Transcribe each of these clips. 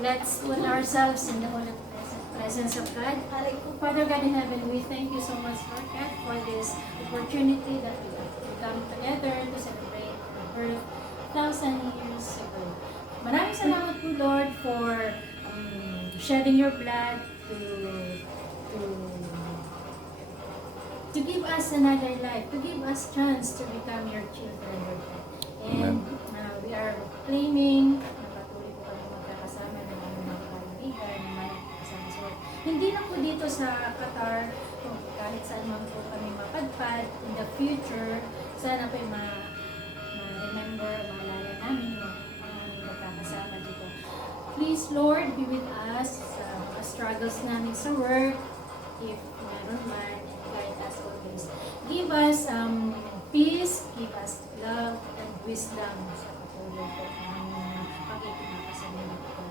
Let's put ourselves in the holy presence of God. Father God in heaven, we thank you so much, Lord God, for this opportunity that we have to come together to celebrate the birth 1,000 years ago. Maraming salamat po, Lord, for shedding your blood to give us another life, to give us chance to become your children, Lord God. And we are claiming na patuloy po kami magkakasama ng aming mga kaibigan, ng mga kasama sa work. Hindi na po dito sa Qatar, kahit saan man po kami mapadpad in the future, sana po ma-remember, maalala namin yung aming magkakasama dito. Please, Lord, be with us sa mga struggles namin sa work, if meron man, guide us always. Give us peace, give us love, and wisdom sa patuloy po ng pakikipagpasanin ko.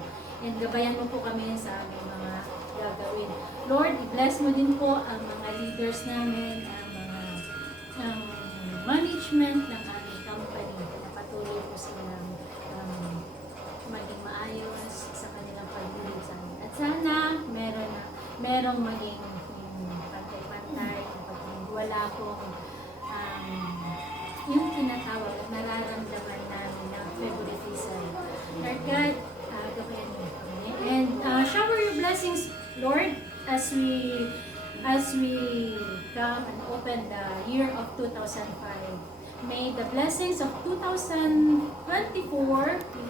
And gabayan mo po kami sa aming mga gagawin. Lord, i-bless mo din po ang mga leaders namin, ang mga management ng aming company na patuloy po silang maging maayos sa kanilang paglilid sa amin. At sana merong maging pantay-pantay, wala pong yung tinatawag at nararamdaman namin na favoritism. Lord God, gabayan mo kami. And shower your blessings, Lord, as we come and open the year of 2005. May the blessings of 2024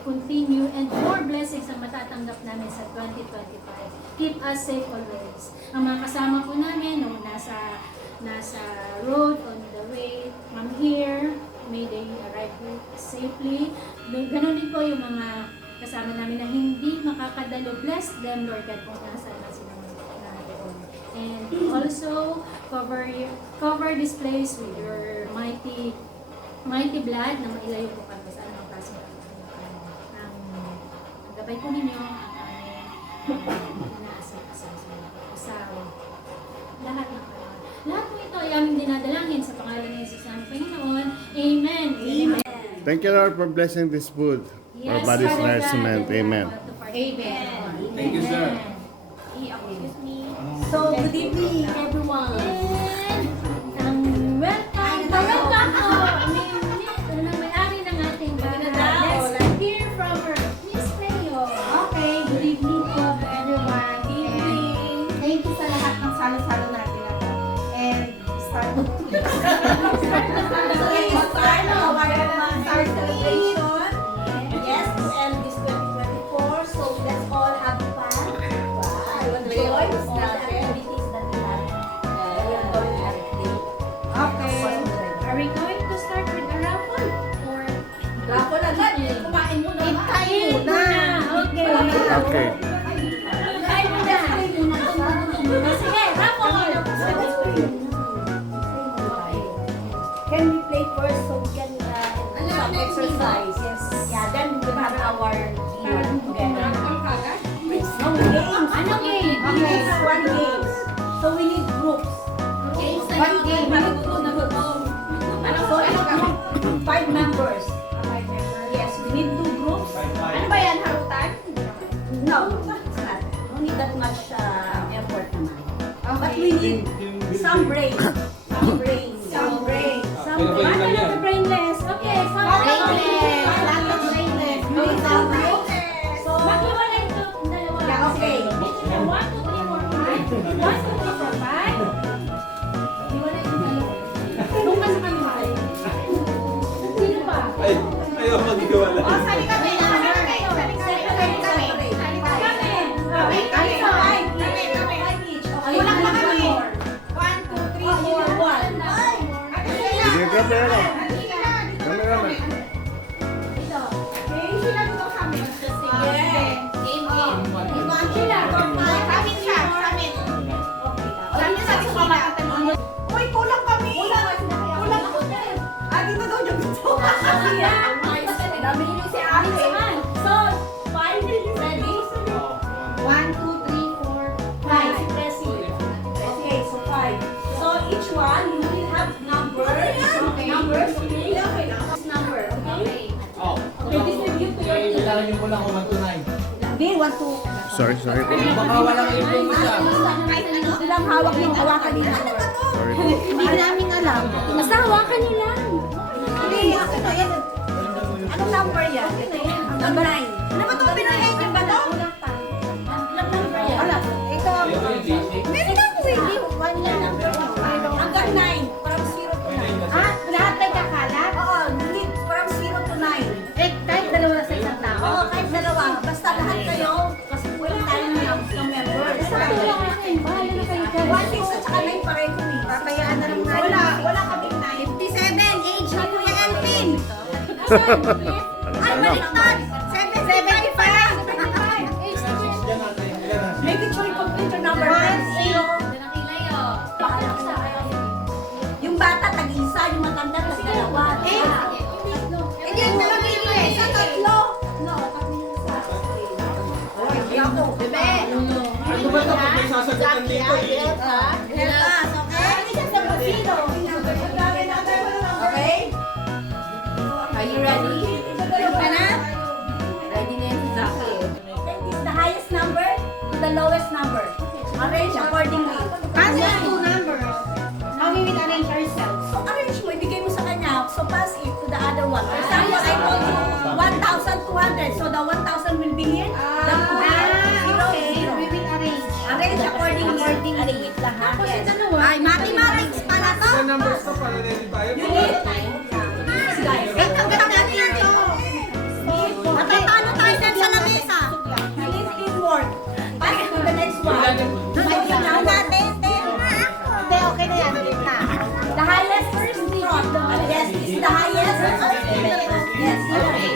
continue and more blessings ang matatanggap namin sa 2025. Keep us safe always. Ang mga kasama po namin nung nasa road on the way from here, may they arrive safely. Ganon din po yung mga kasama namin na hindi makakadalo. Bless them, Lord God, kung nasaan na sila naroon. And also, cover this place with your mighty blood na mailayo po kami sa anumang klaseng ang gabay po ninyo ang aming inaasal sa lahat ng lahat po ito ay aming dinadalangin sa pangalan ni Jesus ng Panginoon. Amen. Amen. Thank you, Lord, for blessing this food. Our body's nourishment. Amen. Amen. Thank you, sir. Excuse me. So, good evening, everyone. Welcome po. May-ari ng ating bahay. Let's hear from her. Miss Mayo. Okay, good evening po to everyone. Good evening. Thank you sa lahat ng salo-salo natin na to. And start our celebration. Yes, to end this 2024. So, let's all have fun. Enjoy all the activities that we have. Okay. Are we going to start with a raffle? Or Raffle agad. Kumain muna. Kain muna. Okay. Okay. Kain muna. Sige, raffle. Can we play first so we can some exercise? Yes. Yeah, then we will have our year together. No games. Ano game? Okay, one game. So we need groups. One game. So each group, 5 members. Yes, we need 2 groups. Ano ba yan, harutan? No, it's not. No need that much effort naman. But we need some brains. Some brains. Some brains. Ano na the brainless? Okay, some brainless. So, Maghiwalay ito ng dalawa. Yeah, okay. 1, 2, 3, 4, 5. 1, 2, 3, 4, 5. Hiwalay ito ng dalawa. Doon ka sa kanila. Sino pa? Ayaw mag-iwala. sali kami. Kulang na kami. 1, 2, 3, 4, 1. Sige, kamera. Kamera. Uy, kulang kami. Kulang ako. Dito daw yung gusto. Dami niyo si Ate. So, 5. Ready? 1, 2, 3, 4, 5. Okay, so 5. So each one, you will have numbers. Okay. Numbers. Number. Okay. Oh. Okay, distribute to your team. Kailangan nyo muna kung 1 to 9. Hindi, 1, 2. Sorry. Baka walang ipong isa. Kahit ano, ito lang hawak yung hawakan nila. Sorry. Hindi namin alam. Basta hawakan nila. Hindi, ito yan. Anong number yan? Ito yan. Number 9. Ano ba ito? Pinahit yung ba ito? Anong number yan? Wala. Ito. Meron ako eh. Hindi, 1 lang number yun. Hanggang 9. From 0 to 9. Ah, lahat ay kakalat? Oo, hindi. From 0 to 9. Eh, kahit dalawa na sa isang tao? Oo, kahit dalawa. Basta lahat kayo. Kasi wala tayo ng members. Sabi lang natin, bahala na kayo dyan. 1, 6 at saka 9 pareho eh. Papayaan na lang natin. Wala kaming 9. 57, age ni Kuya Elvin. Ay, baliktad. 75. May picture yung computer number 10. Yung bata, tag-isa. Yung matanda, tag-dalawa. Hindi, nalagay eh. Sa tatlo. No, tag-isa. Ay, ako. Bebe. Ano ba ito pag may sasagutan dito eh? Relax, okay? Okay? Are you ready? Ready ka na? Ready na yung Zaki. This is the highest number to the lowest number. Arrange accordingly. Pass it to numbers. How we will arrange ourselves. So arrange mo, ibigay mo sa kanya. So pass it to the other one. For example, I told you 1,200. So the 1,000 will be here. The 2 okay. zero. We will arrange. Arrange accordingly. Arrange lahat. Yes. Ay, mathematics pala to. Sa numbers ko, para ready tayo. You need. Yes, guys. Ganda natin ito. Matatalo tayo dyan sa lamesa. You need teamwork. Pass to the next one. May natin. Hindi, okay na yan. Gitna. The highest first front. Yes, this is the highest. Yes. Okay.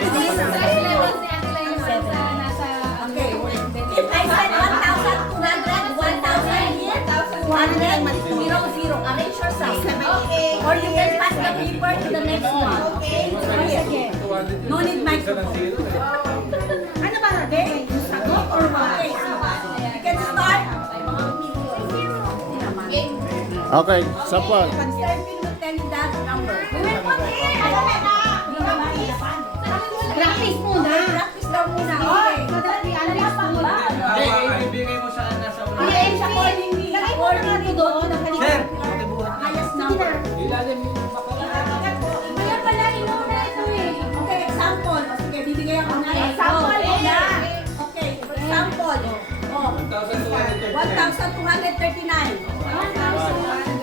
If I said 1,200, 1,000 here, 200, 0, 0. Arrange yourself. Okay. Or you can pass the paper to the next one. Okay. Again. No need microphone. Ano ba natin? Yung sagot or what? Okay. You can start. Okay, sapon. Sterling will tell you that number. We will put here. Practice muna. Practice daw muna. Okay. Okay. So that we understood. Ibigay mo sa nasa ulo. Arrange accordingly. Lagay mo na natin doon. Sir! Highest number. Ilalim yung Kaya pala, inuna ito eh. Okay, example. Sige, bibigay ako na. Example, Oh, yeah. Okay, for example. Oh, 1,239. 1,239.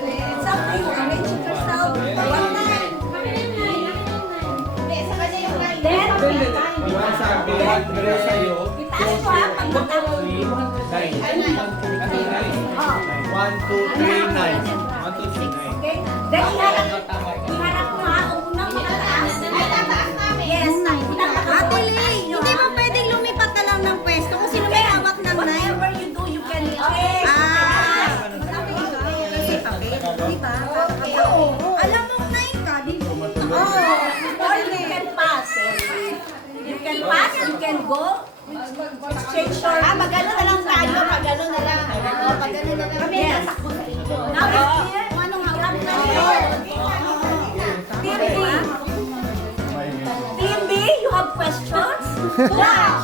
It's up to you. Arrange it yourself. 1,900. Hindi, sa kanya yung line. Then, Wala sabi, pero sa'yo. itaas mo ha, pag matapos. 1,239. Oh, 1,239. okay. Then, iharap mo ha. Unang makataas. Ay, tataas namin. Yes. Ate Lee, hindi mo pwedeng lumipat ka lang ng pwesto kung sino may hawak ng knife. Whatever you do, you can. Okay. Kasi papel, di ba? Oo. Alam mo, knife ka, di ba? Or you can pass. You can pass, you can go. Exchange your... Magano na lang tayo. Magano na lang. Magano na lang. Yes. Now it's clear. Anong hawak Iharap ng na knife? yun. Team B. Team B, you have questions? Yeah.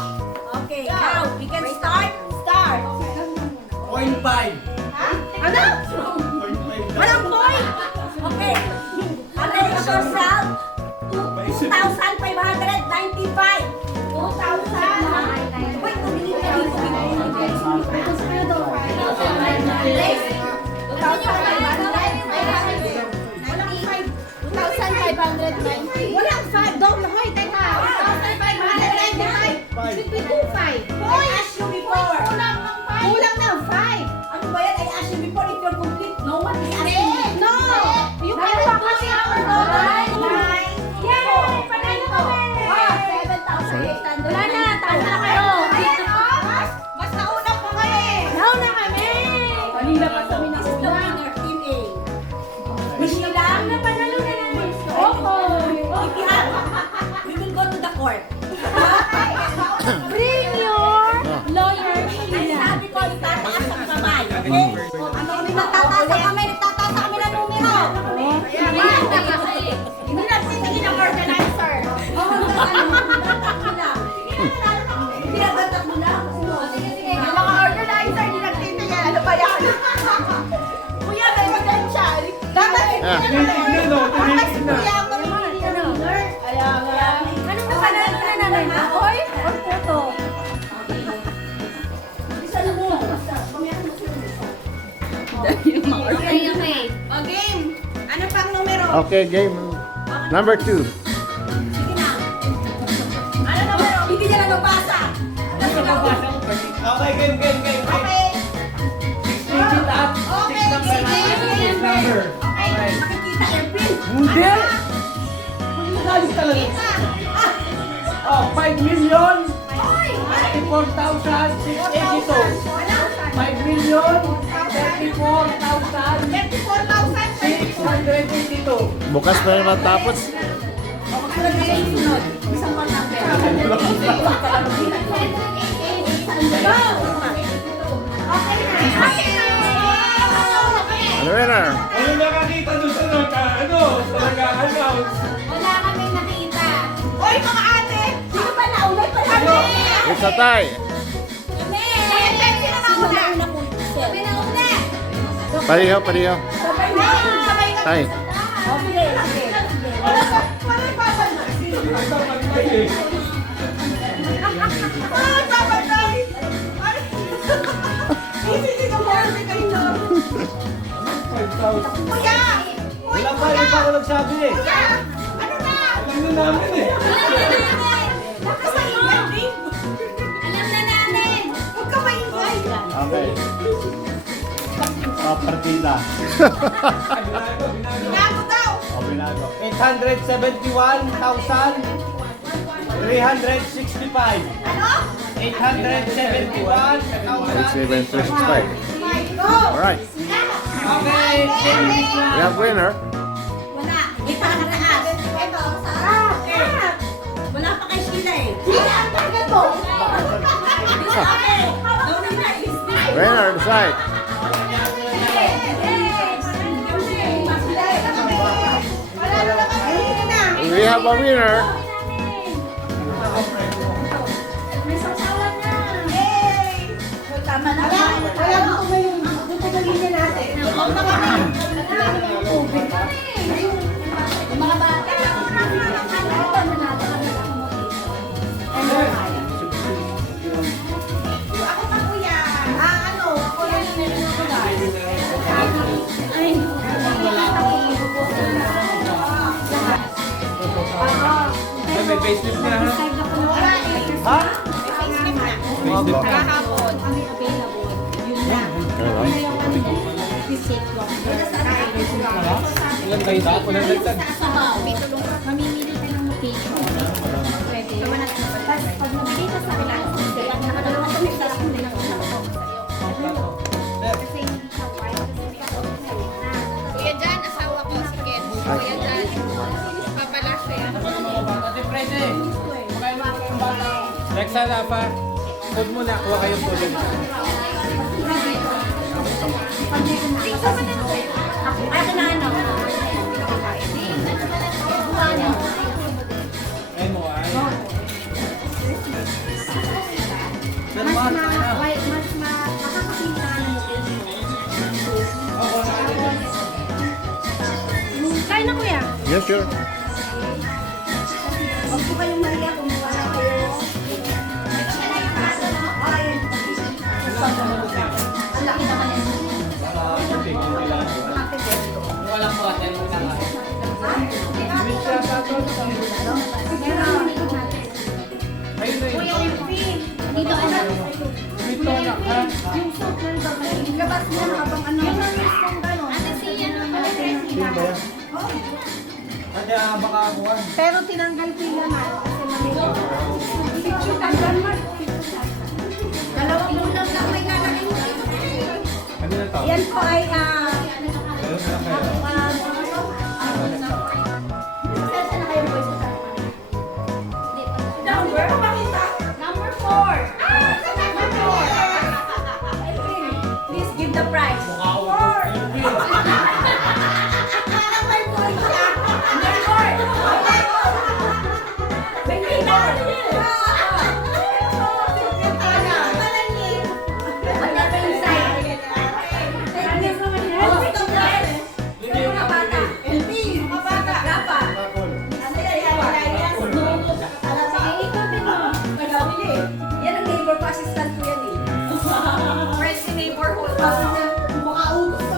Okay, now we can start. Start. 0.5. Ano? Walang point. Okay. Arrange yourself. 2,595. 2,000. Wait, tumingin ka dito. Walang 5. Double. Hoy, teka. 1,595. Should be 2,500. I asked you before. Kulang ng 5. Ano ba yan? I asked you before if you're complete. No one is asking me. No! Yung ano pa kasi ako doon. Yay! Panalo kami! 7,800. Wala na! Talo na kayo! Mas nauna po kayo eh. Nauna kami! Kanina pa kami na una. Team A. Wish nyo lang na panalo na namin. Opo! We will go to the court. Bring your lawyer Ay, Sheila. sabi ko, itataas ang kamay. Okay? Ano kami nagtataas ang kamay? Nagtataas kami ng numero. Hindi na sisigin ang organizer. Oo, nagtataas sila. Okay, okay. O, game. Ano pang numero? Okay, game. Number 2. Sige na. Ano numero? Hindi niya na nabasa. Okay, game. Okay. 6 digit at 6 Okay, number. game. 6 number. Okay, makikita, April. Hindi! Magalit talaga. Kita. Oh, 5 million, Hoy! 34,682. 5 million, 34,682. 34,000. Bukas na yung matapos. Isang pang number. Go! Okay na. Ano winner? Ano nakakita doon sa nag-announce? Wala kaming nakita. Hoy, mga ate! Sino ba naulay pa namin? It's a tie. Kami! Sino nauna? Kami nauna! Pariho. Sabay na! Sabay na! Tie. Okay, okay. Wala babalik. Wala babalik. Hindi ko morning kayo na. 5,000. Kuya! Wala pa, hindi pa ako nagsabi eh. Kuya! Ano na? Alam na namin eh. Nakasayo yan, Dave. Alam na namin. Huwag ka maingay. Okay. Oh, partida. Binago daw. Oh, binago. 871,365. Ano? 871,365. Go! Alright. Okay. We have winner. Wala. Ito ang taas. Ito, sarap. Wala pa kay Sheila eh. Sheila, ang taga to. Okay. Winner, decide. Wala na naman kayo na. We have a winner. May sasawan na. Yay! Tama na. Wala gusto mo yung gusto na linya natin. Ikaw na kami. Yung mga bata. Ako pa kuya. Ano? Ako yan yung nilulutulan. Ay. May facelift na ha? Wala eh. Ha? Kahapon. Kami available. Yun lang. Ilan kayo dito? Ilan dagdag? Sabaw. Mamimili ka ng location. Pwede. Tapos pag nabili ka sa akin, nakadalawa kami sa akin din ang usap ko. Kasi hindi siya white. Kasi may ako sa gitna. Kuya Jan, asawa ko si Ken. Kuya Jan, papala siya. Ate Freddy. Kumakain mo kayong bata. Next na pa. Food muna. Kuha kayong food. Akin na ano? Ay mo ay. Makakakita ka ng Kain na kuya. Yes, sure. Huwag po kayong Maria kung wala kayo. Ay. Ang laki naman yan. Wala po ate. Ayun na yun. Kuya Irvin. Dito ka na. Dito na ha? Yung soup na rin. Labas mo na habang ano. Yung kung gano'n. Ate siya naman. Sino ba yan? Ate, baka kuha. Pero tinanggal ko yung laman. Kasi maliit. Picture tanggal mo. Dalawang ulam lang may kalaking. Ano na to? Yan po ay Meron na kayo. number? Number 4. Number 4. Please give the prize. 4. Yan ang neighbor ko, assistant ko yan eh. Friends in neighborhood. Makautos ka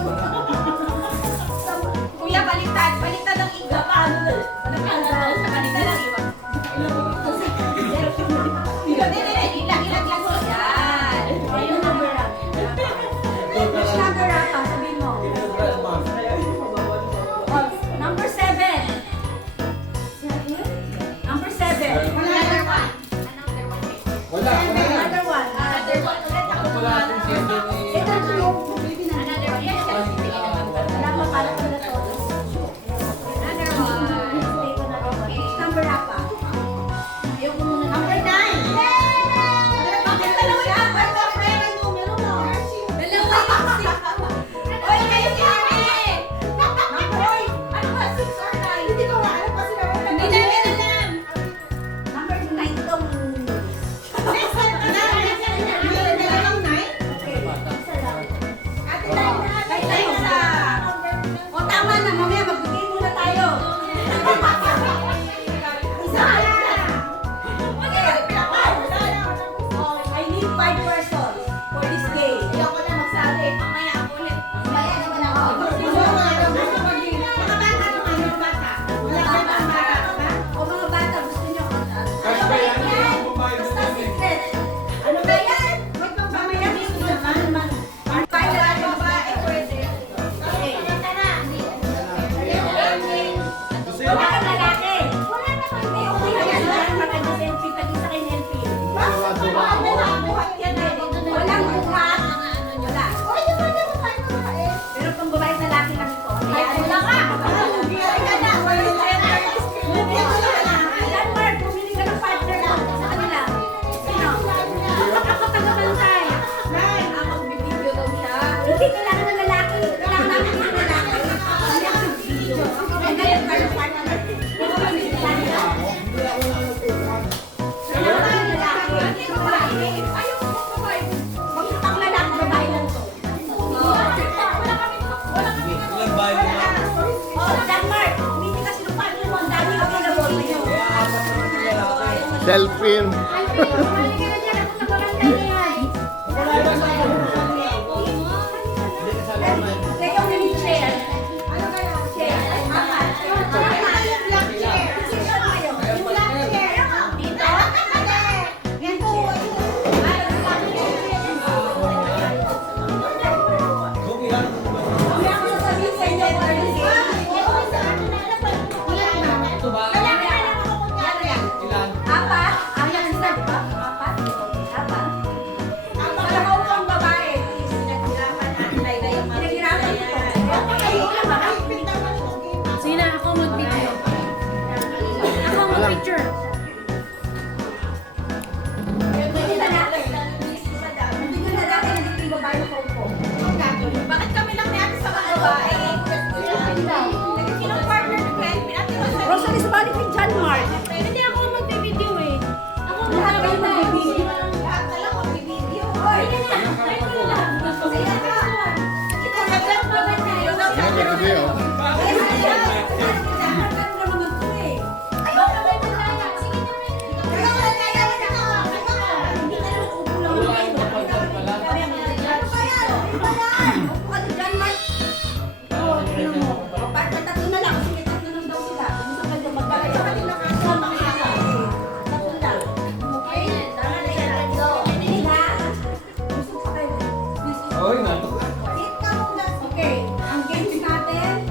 need 5 persons for this game. Ayoko na magsabi. Mamaya ako ulit. Mamaya naman ako. Mga bata, mga bata. O mga bata, gusto nyo. Cash ba yan? Basta secret. Ano ba yan? May pamamayan. Para babae, pwede. Okay. Wala kang lalaki. Wala naman. May okay na yan. Maganda selfie. Tag-isa kayo selfie. Walang buhat yan eh. Walang buhat. Wala. Pero kung babae sa lalaki lang ito. Ay, wala ka. Landmark, bumili ka ng partner mo sa kanila. Sino? Ako taga-bantay. Ako magbibideo daw siya. Hindi kailangan ng lalaki. Kailangan namin ng lalaki. Hindi ako magbibideo. Ang ganyan ka ng partner. Hindi ko magbibideo. Kailangan ng lalaki. Hindi ko babae. Ayaw ko babae. Pang lalaki, babae lang to. Wala kami. Ilang bahay mo na? Oh, Denmark. Bumili kasi ng partner mo. Ang dami available ngayon. Selfie. Apat? Ayan sila, di ba? Apat? Apat? Wala ka upang babae. Pinaghirapan ito. Sige na, ako mag-video. Ako mag-picture. Bakit kami lang may ate sa mga babae? Sinong partner ni Gwen? Rosalie sa balik ni John Mark. Hindi ako mag-video eh. Ako Lahat kayo mag-video. mag-video. Lahat na lang mag-video. Hoy! Oy, nato. Okay, ang games natin.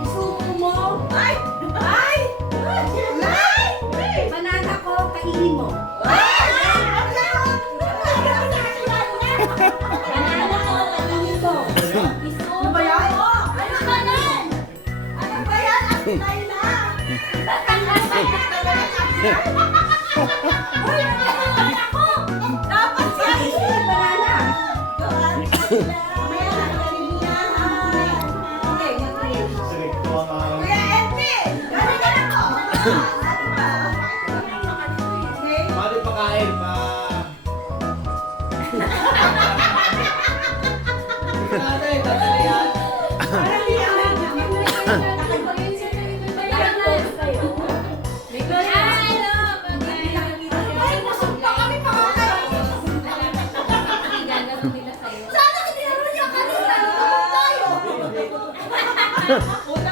Isuko mo. Ay! Ay! Ay! Banana ko, kainin mo. Banana ko, kainin mo. Ano ba yan? Ano ba yan? Ano ba yan? At tayo na. Uy, banana ko! Dapat yan! Banana! Kuya Envy! Galing ka na ko! Paano pakain? Tatay, tatay yan. Sana hindi naman niya kanina. Lumabas tayo.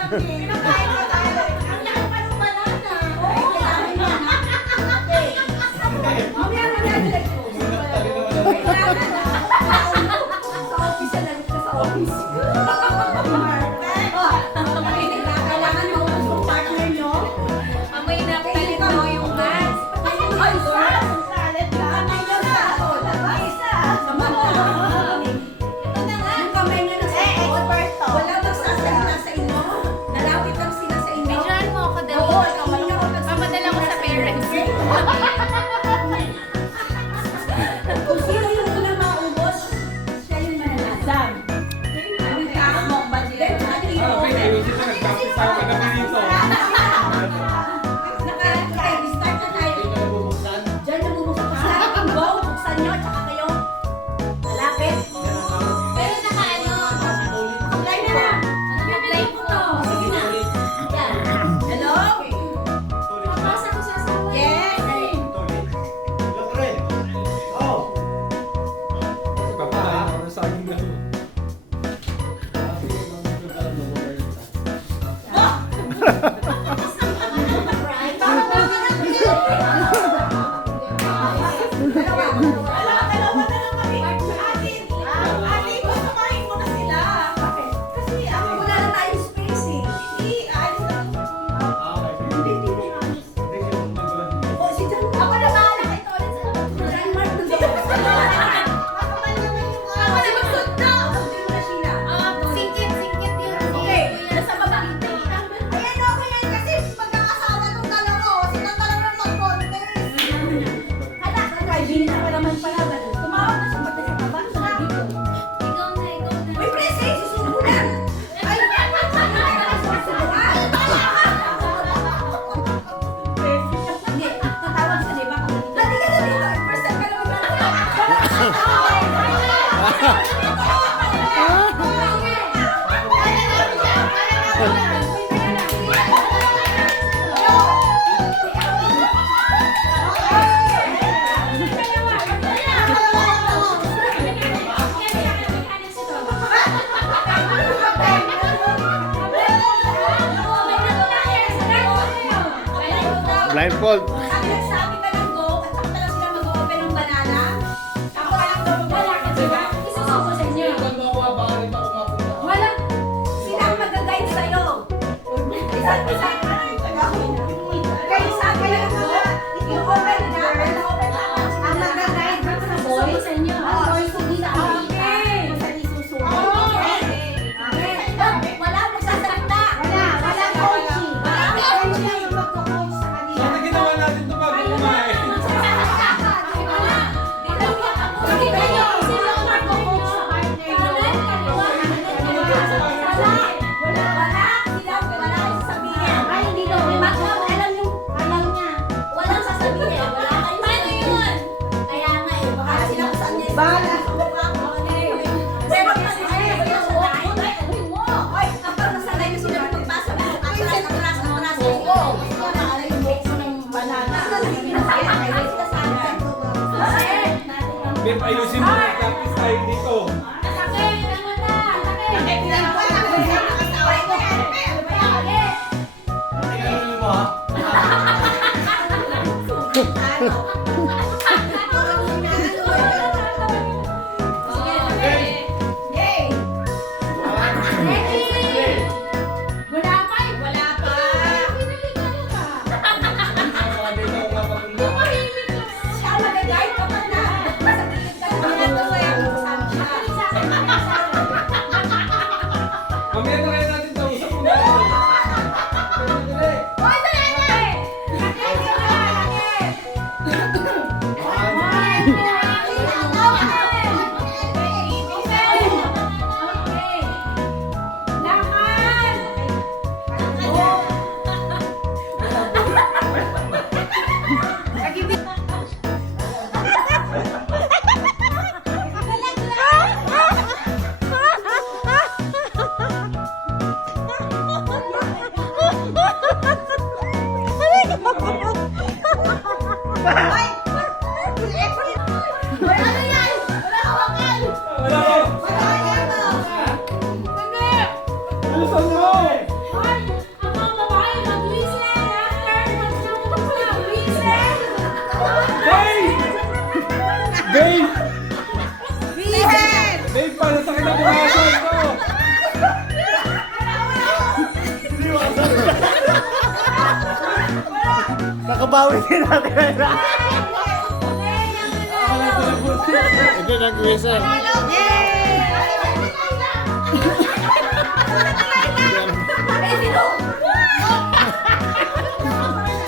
Pinakain ko tayo. Ang laki pa ng banana. Oo, kailangan na. Okay. Mamaya na yan. Kailangan na. Sa office na lang ka sa office. Kailangan mo ang partner nyo. Amoy na Kainin ka mo yung gas. Ay, sir! Salit ka. Kamay nyo sa isa. Sama mo. Ito na nga. Yung kamay nyo nasa wala magsasalita sa inyo. Nalapit lang sila Blindfold. Sabi nagsabi ka ng go, at ako talaga sila mag-open ng banana. Ako ka lang daw mag-open, di ba? Isusuko sa inyo. Wala. Sila ang mag-guide sa'yo. Isa. Kayo sabi ng go, i-open na, open na. Ang mag-guide sa Isusuko boys. sa inyo. Hindi na Okay. Wala magsasalita. Wala coaching. Coaching yung magko-coach sa kanila. Sana ginawa natin ito bago kumain. Beb, ayusin mo. Practice tayo dito. Tingnan mo ha. Mamaya na kaya natin tausap mo na. Wala ko. Bilisan mo. Hey! Babe! Babe, para sa kinabukasan ko! Nakabawi din natin. Ito nag-whistle.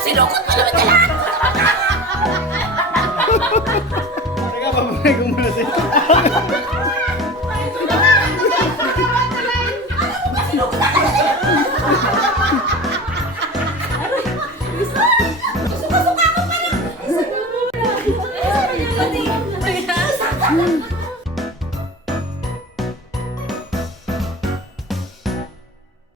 Sinukot pa naman lahat! Teka, pabalik ko muna sa'yo. Suka-suka ko pa rin!